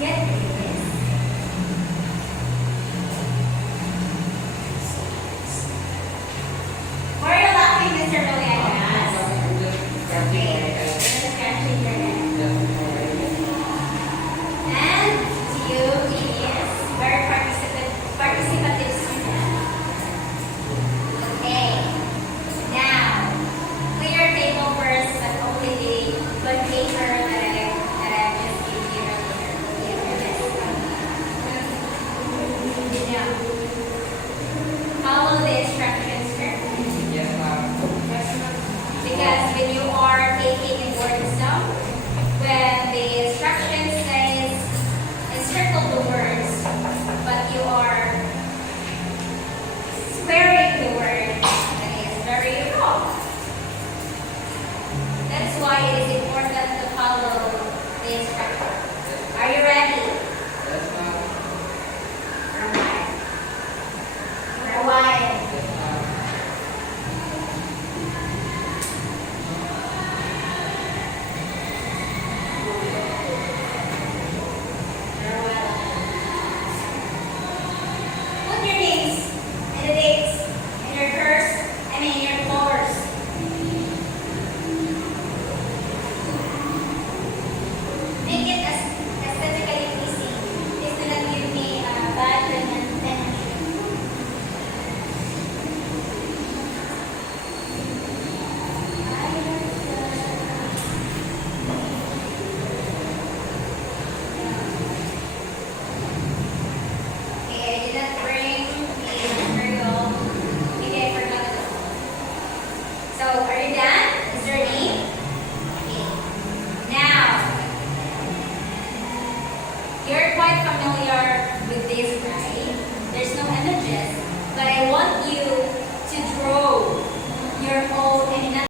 Get this. Why are you laughing, Mr. Loyanas? Okay, just scratching your head. And to you, genius, very participative student. Okay, now clear your table first, but only the paper that I just gave you earlier. Okay, now follow the instructions carefully. Yes, ma'am. Because when you are taking a board exam, when the instructions says encircle the words, but you are squaring the word, that is very wrong. That's why it is important to follow the instructions. Are you ready? Yes, ma'am. For a while. For a while. Yes, ma'am. Put your names and the dates in your curse, in your floors. Make it as aesthetically pleasing. This will not give me a bad tension. Okay, I did not bring the material. Maybe I forgot it. So, are you done? Is there a name? Okay. Now, you're quite familiar with this, right? There's no images, but I want you to draw your own